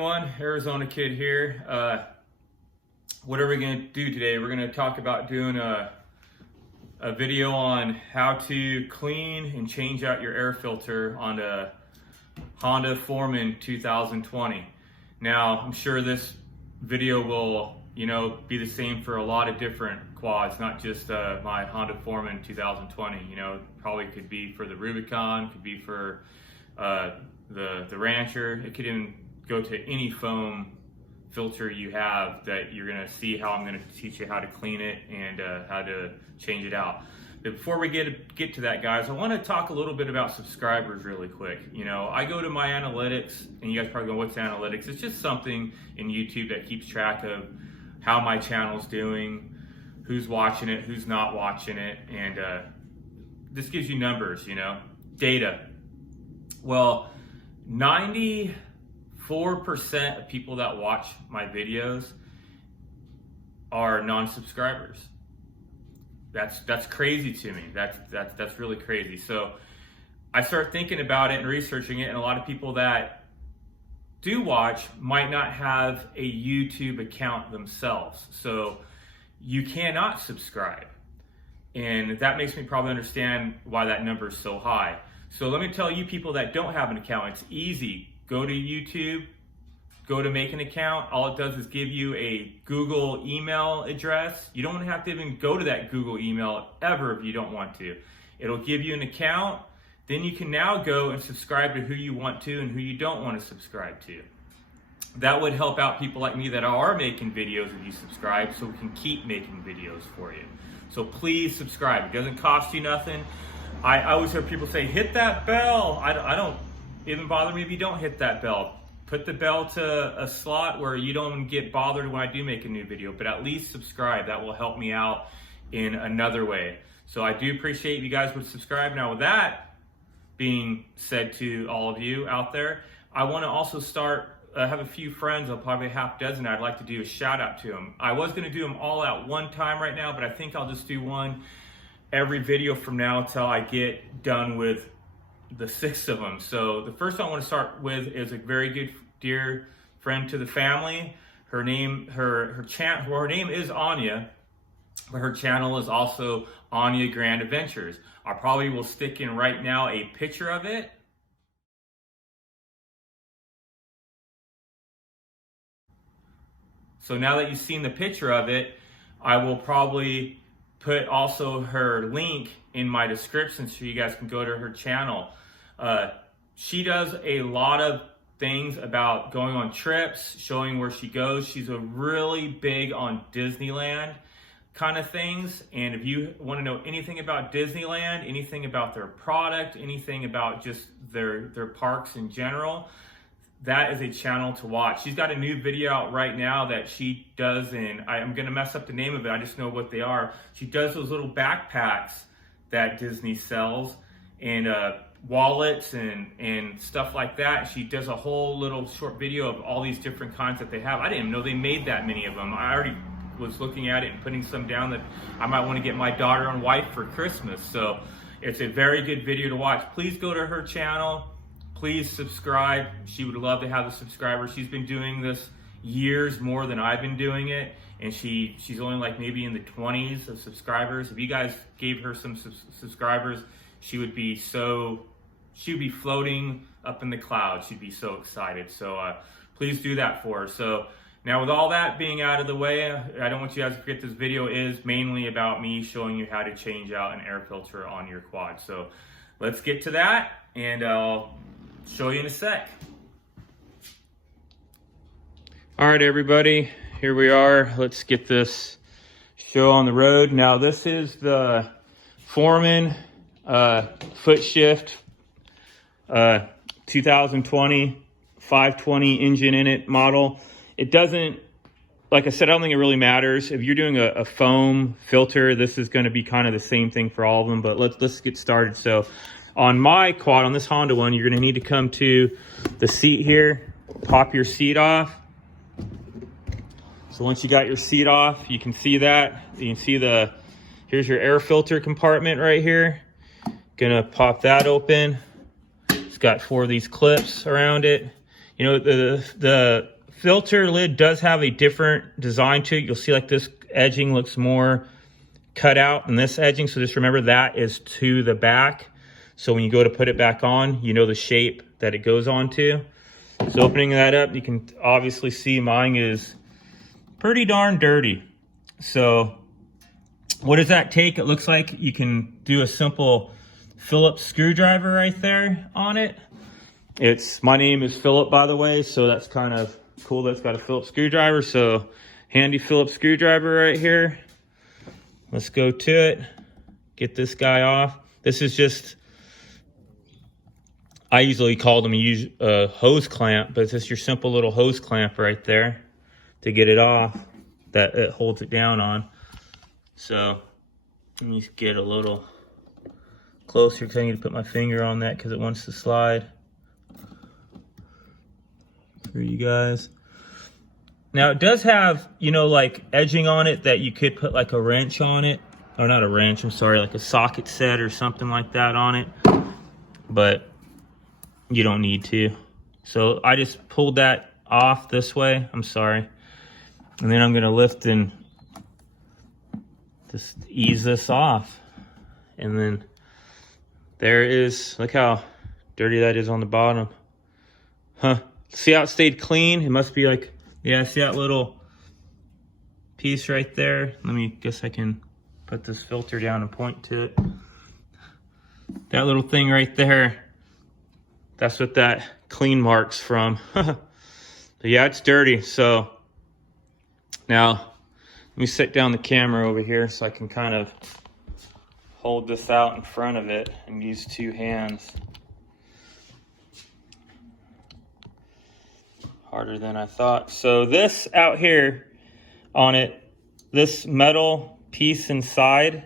everyone, Arizona Kid here. What are we going to do today? We're going to talk about doing a video on how to clean and change out your air filter on a Honda Foreman 2020. Now, I'm sure this video will, be the same for a lot of different quads, not just my Honda Foreman 2020. Probably could be for the Rubicon, could be for the Rancher. It could even go to any foam filter you have that you're gonna see how I'm gonna teach you how to clean it and how to change it out. But before we get to that, guys, I wanna talk a little bit about subscribers really quick. I go to my analytics, and you guys probably go, what's analytics? It's just something in YouTube that keeps track of how my channel's doing, who's watching it, who's not watching it, and this gives you numbers, data. Well, 94% of people that watch my videos are non-subscribers. That's crazy to me. That's really crazy. So I start thinking about it and researching it, and a lot of people that do watch might not have a YouTube account themselves. So you cannot subscribe. And that makes me probably understand why that number is so high. So let me tell you people that don't have an account, it's easy. Go to YouTube, go to make an account. All it does is give you a Google email address. You don't have to even go to that Google email ever if you don't want to. It'll give you an account. Then you can now go and subscribe to who you want to and who you don't want to subscribe to. That would help out people like me that are making videos if you subscribe, so we can keep making videos for you. So please subscribe. It doesn't cost you nothing. I always hear people say, hit that bell. I don't even bother me if you don't hit that bell. Put the bell to a slot where you don't get bothered when I do make a new video, but at least subscribe. That will help me out in another way. So I do appreciate if you guys would subscribe. Now with that being said to all of you out there, I want to also start, I have a few friends, probably a half dozen, I'd like to do a shout out to them. I was going to do them all at one time right now, but I think I'll just do one every video from now until I get done with the 6 of them. So the first one I want to start with is a very good dear friend to the family. Her name is Anya, but her channel is also Anya Grand Adventures. I probably will stick in right now a picture of it. So now that you've seen the picture of it, I will probably put also her link in my description so you guys can go to her channel. She does a lot of things about going on trips, showing where she goes. She's a really big on Disneyland kind of things. And if you want to know anything about Disneyland, anything about their product, anything about just their parks in general, that is a channel to watch. She's got a new video out right now that she does, and I'm gonna mess up the name of it, I just know what they are. She does those little backpacks that Disney sells, and wallets and stuff like that. She does a whole little short video of all these different kinds that they have. I didn't even know they made that many of them. I already was looking at it and putting some down that I might want to get my daughter and wife for Christmas. So it's a very good video to watch. Please go to her channel. Please subscribe. She would love to have the subscribers. She's been doing this years more than I've been doing it, and she's only like maybe in the 20s of subscribers. If you guys gave her some subscribers, she would be floating up in the clouds. She'd be so excited. So please do that for her. So now with all that being out of the way, I don't want you guys to forget this video is mainly about me showing you how to change out an air filter on your quad. So let's get to that, and I'll show you in a sec. All right, everybody, here we are. Let's get this show on the road. Now this is the Foreman foot shift 2020 520 engine in it model. It doesn't, like I said, I don't think it really matters. If you're doing a foam filter, this is going to be kind of the same thing for all of them, but let's get started. So on my quad, on this Honda one, you're going to need to come to the seat here, pop your seat off. So once you got your seat off, you can see that. You can see here's your air filter compartment right here. Gonna pop that open. It's got 4 of these clips around it. You know, the filter lid does have a different design to it. You'll see like this edging looks more cut out than this edging. So just remember that is to the back. So when you go to put it back on, you know the shape that it goes on to. So opening that up, you can obviously see mine is pretty darn dirty. So what does that take? It looks like you can do a simple Phillips screwdriver right there on it. My name is Philip, by the way, so that's kind of cool that it's got a Phillips screwdriver. So handy Phillips screwdriver right here. Let's go to it, get this guy off. This is just, I usually call them a hose clamp, but it's just your simple little hose clamp right there to get it off that it holds it down on. So let me get a little closer because I need to put my finger on that because it wants to slide for you guys. Now it does have, you know, like edging on it that you could put like a wrench on it, or not a wrench, I'm sorry, like a socket set or something like that on it, but you don't need to. So I just pulled that off this way, I'm sorry. And then I'm gonna lift and just ease this off. And then there it is, look how dirty that is on the bottom. Huh, see how it stayed clean? It must be like, yeah, see that little piece right there? Guess I can put this filter down and point to it. That little thing right there, that's what that clean mark's from. But yeah, it's dirty. So now let me set down the camera over here so I can kind of hold this out in front of it and use two hands. Harder than I thought. So this out here on it, this metal piece inside,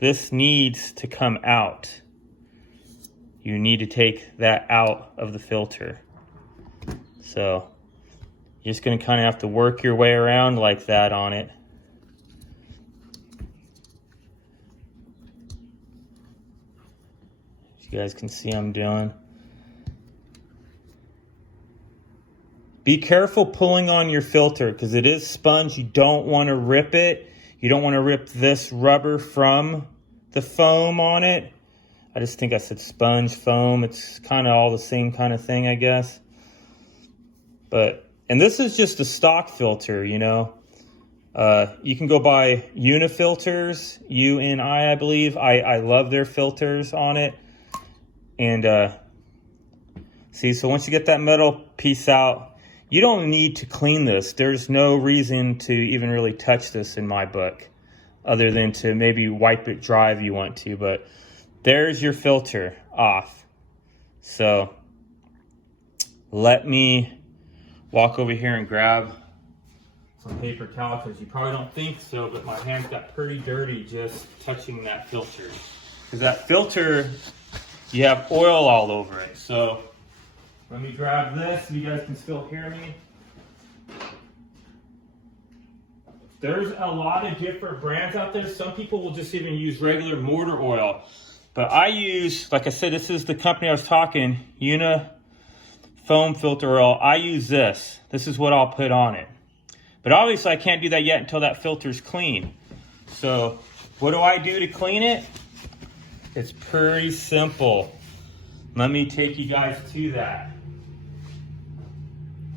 this needs to come out. You need to take that out of the filter. So you're just going to kind of have to work your way around like that on it. As you guys can see I'm doing. Be careful pulling on your filter because it is sponge. You don't want to rip it. You don't want to rip this rubber from the foam on it. I just think I said sponge, foam. It's kind of all the same kind of thing, I guess. And this is just a stock filter, you know. You can go buy Unifilters, U-N-I, I believe. I love their filters on it. And see, so once you get that metal piece out, you don't need to clean this. There's no reason to even really touch this in my book, other than to maybe wipe it dry if you want to, but there's your filter off. So let me walk over here and grab some paper towel because you probably don't think so, but my hands got pretty dirty just touching that filter. Because that filter, you have oil all over it. So let me grab this so you guys can still hear me. There's a lot of different brands out there. Some people will just even use regular motor oil. But I use, like I said, this is the company I was talking, Foam filter oil. I use this. This is what I'll put on it. But obviously I can't do that yet until that filter's clean. So what do I do to clean it? It's pretty simple. Let me take you guys to that.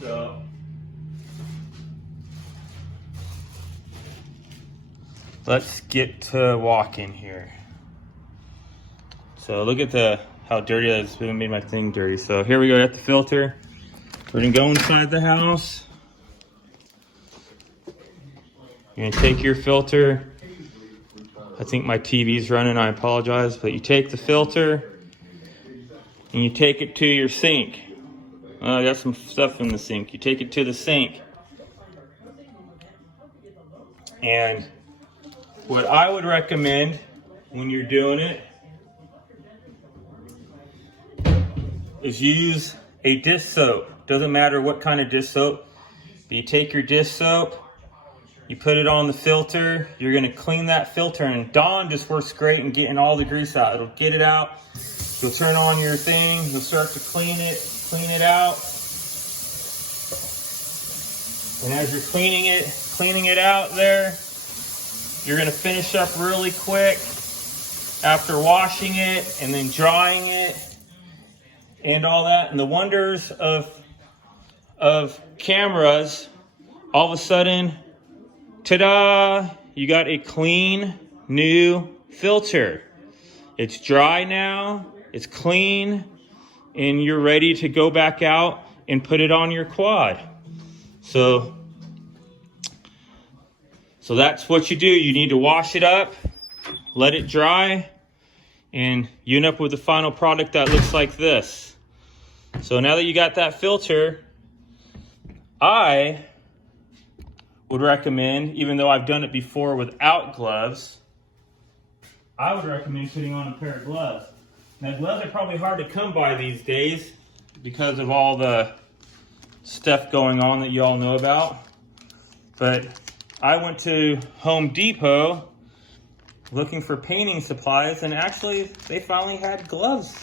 So let's get to walking here. So look at how dirty that is. It made my thing dirty. So here we go at the filter. We're gonna go inside the house. You're gonna take your filter. I think my TV's running, I apologize, but you take the filter and you take it to your sink. I got some stuff in the sink. You take it to the sink. And what I would recommend when you're doing it is use a dish soap. Doesn't matter what kind of dish soap. But you take your dish soap, you put it on the filter, you're gonna clean that filter, and Dawn just works great in getting all the grease out. It'll get it out, you'll turn on your thing, you'll start to clean it, clean it out. And as you're cleaning it out there, you're gonna finish up really quick after washing it and then drying it and all that. And the wonders of cameras, all of a sudden, ta-da, you got a clean new filter. It's dry now, it's clean, and you're ready to go back out and put it on your quad. So that's what you do. You need to wash it up, let it dry, and you end up with a final product that looks like this. So now that you got that filter, I would recommend, even though I've done it before without gloves, I would recommend putting on a pair of gloves. Now, gloves are probably hard to come by these days because of all the stuff going on that you all know about. But I went to Home Depot looking for painting supplies, and actually they finally had gloves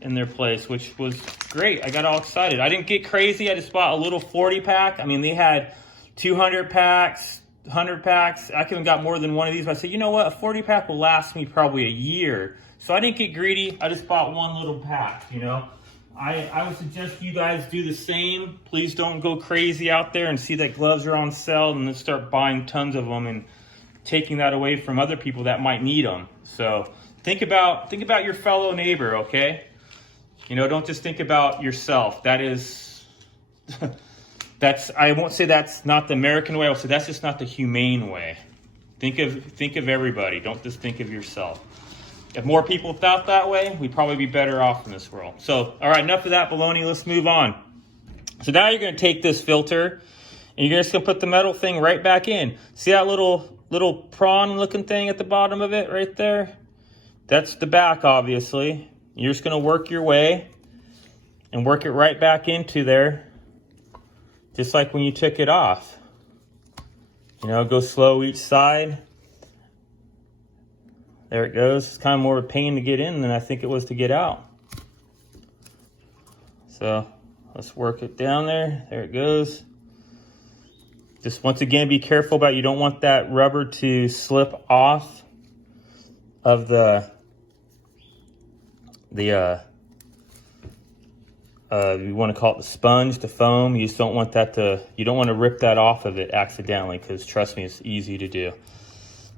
in their place, which was great. I got all excited. I didn't get crazy. I just bought a little 40 pack. I mean, they had 200 packs, 100 packs. I could have got more than one of these, but I said, you know what? A 40 pack will last me probably a year. So I didn't get greedy. I just bought one little pack, you know. I would suggest you guys do the same. Please don't go crazy out there and see that gloves are on sale and then start buying tons of them and taking that away from other people that might need them. So think about your fellow neighbor, okay? You know, don't just think about yourself. That is, I won't say that's not the American way. I'll say that's just not the humane way. Think of everybody. Don't just think of yourself. If more people thought that way, we'd probably be better off in this world. So, all right, enough of that baloney. Let's move on. So now you're going to take this filter, and you're just going to put the metal thing right back in. See that little prawn-looking thing at the bottom of it right there? That's the back, obviously. You're just going to work your way and work it right back into there, just like when you took it off. You know, go slow each side. There it goes. It's kind of more of a pain to get in than I think it was to get out. So let's work it down there. There it goes. Just once again, be careful about, you don't want that rubber to slip off of you want to call it the sponge, the foam. You just don't want that you don't want to rip that off of it accidentally, because trust me, it's easy to do.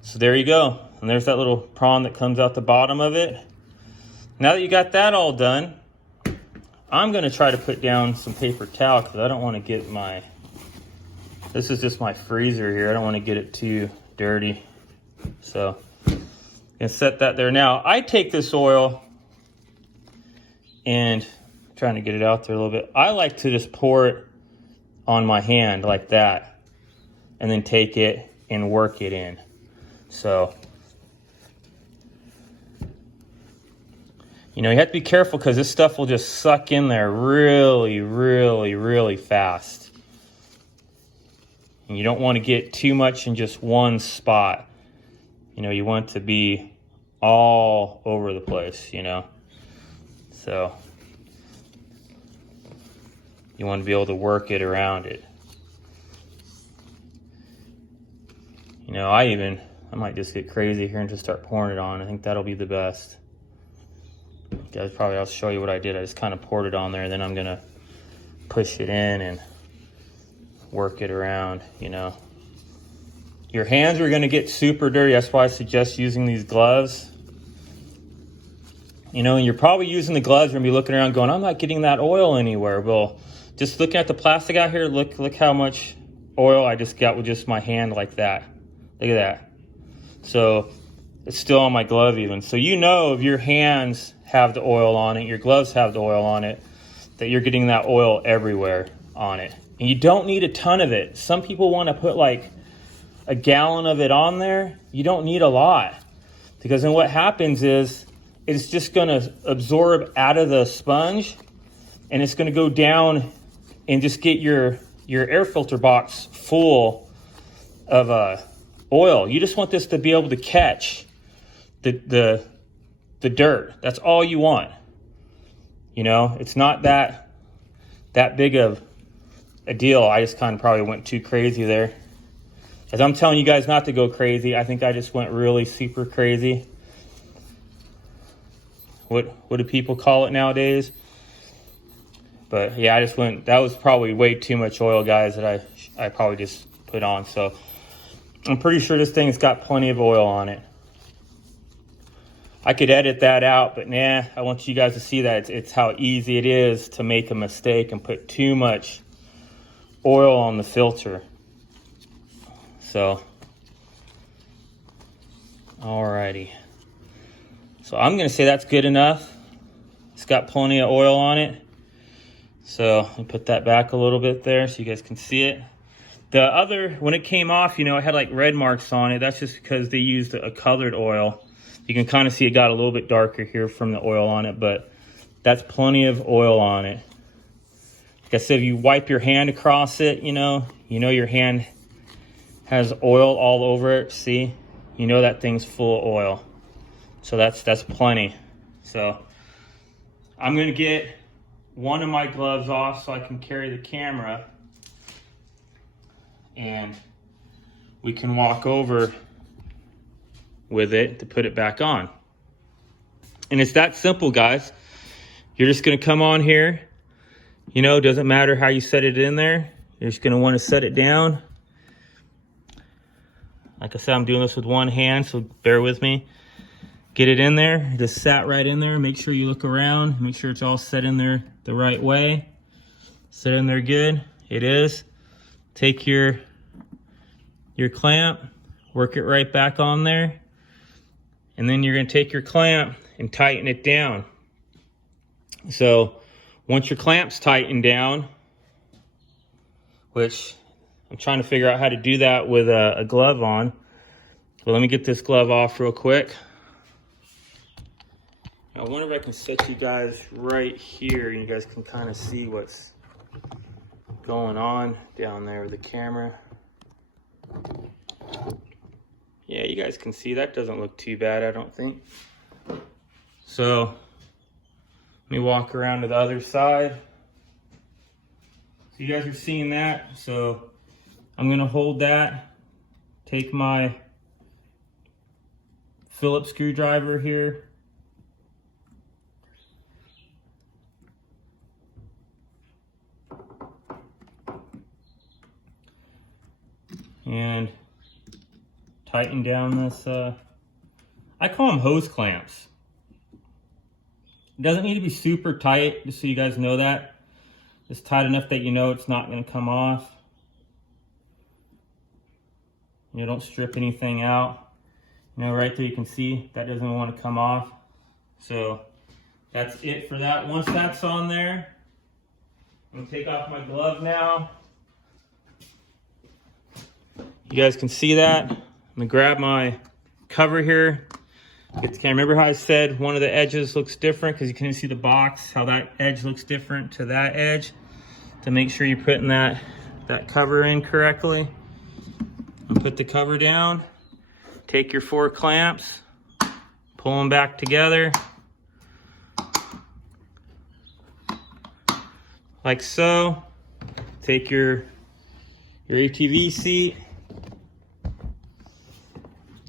So there you go. And there's that little prawn that comes out the bottom of it. Now that you got that all done, I'm going to try to put down some paper towel because I don't want to get this is just my freezer here. I don't want to get it too dirty. So I'm going to set that there. Now, I take this oil and trying to get it out there a little bit. I like to just pour it on my hand like that and then take it and work it in. So, you know, you have to be careful because this stuff will just suck in there really, really, really fast. And you don't want to get too much in just one spot. You know, you want it to be all over the place, you know. So, you want to be able to work it around it. You know, I might just get crazy here and just start pouring it on. I think that'll be the best. Guys, probably I'll show you what I did. I just kind of poured it on there, then I'm gonna push it in and work it around, you know. Your hands are gonna get super dirty. That's why I suggest using these gloves. You know, and you're probably using the gloves, you're gonna be looking around going, I'm not getting that oil anywhere. Well, just looking at the plastic out here, look how much oil I just got with just my hand like that. Look at that. So it's still on my glove even. So you know if your hands have the oil on it, your gloves have the oil on it, that you're getting that oil everywhere on it. And you don't need a ton of it. Some people want to put like a gallon of it on there. You don't need a lot. Because then what happens is it's just going to absorb out of the sponge, and it's going to go down and just get your air filter box full of oil. You just want this to be able to catch the the dirt. That's all you want. You know, it's not that big of a deal. I just kind of probably went too crazy there. As I'm telling you guys not to go crazy, I think I just went really super crazy. What do people call it nowadays? But yeah, I just went, that was probably way too much oil, guys, that I probably just put on. So I'm pretty sure this thing's got plenty of oil on it. I could edit that out, but nah, I want you guys to see that it's how easy it is to make a mistake and put too much oil on the filter. So, alrighty. So I'm gonna say that's good enough. It's got plenty of oil on it. So let me put that back a little bit there so you guys can see it. The other, when it came off, you know, it had like red marks on it. That's just because they used a colored oil. You can kind of see it got a little bit darker here from the oil on it, but that's plenty of oil on it. Like I said, if you wipe your hand across it, you know your hand has oil all over it. See, you know that thing's full of oil. So that's plenty. So I'm gonna get one of my gloves off so I can carry the camera, and we can walk over with it to put it back on. And it's that simple, guys. You're just gonna come on here, you know, doesn't matter how you set it in there. You're just gonna want to set it down. Like I said, I'm doing this with one hand, so bear with me. Get it in there, just sat right in there. Make sure you look around, make sure it's all set in there the right way. Set in there good, it is. Take your clamp, work it right back on there. And then you're gonna take your clamp and tighten it down. So once your clamp's tightened down, which I'm trying to figure out how to do that with a glove on. But let me get this glove off real quick. I wonder if I can set you guys right here and you guys can kind of see what's going on down there with the camera. Yeah, you guys can see that doesn't look too bad, I don't think. So let me walk around to the other side. So you guys are seeing that. So I'm gonna hold that, take my Phillips screwdriver here, and tighten down this, I call them hose clamps. It doesn't need to be super tight, just so you guys know that. Just tight enough that you know it's not gonna come off. You know, don't strip anything out. You know, right there you can see that doesn't want to come off. So that's it for that. Once that's on there, I'm gonna take off my glove now. You guys can see that. I'm gonna grab my cover here. Get the camera. Remember how I said one of the edges looks different because you couldn't see the box, how that edge looks different to that edge. To make sure you're putting that cover in correctly. And put the cover down. Take your 4 clamps, pull them back together. Like so. Take your ATV seat,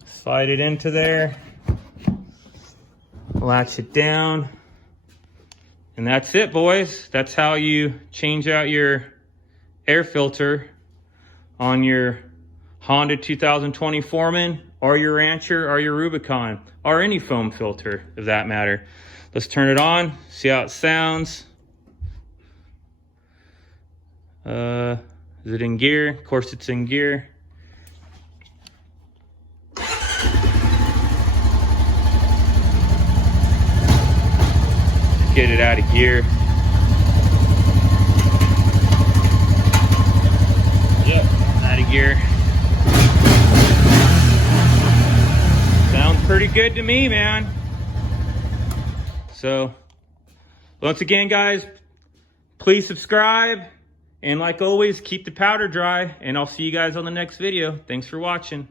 slide it into there, latch it down, and that's it, boys. That's how you change out your air filter on your Honda 2020 Foreman or your Rancher or your Rubicon or any foam filter, if that matter. Let's turn it on, see how it sounds. Is it in gear? Of course it's in gear. Get it out of gear. Yep, out of gear. Sounds pretty good to me, man. So, once again, guys, please subscribe. And like always, keep the powder dry. And I'll see you guys on the next video. Thanks for watching.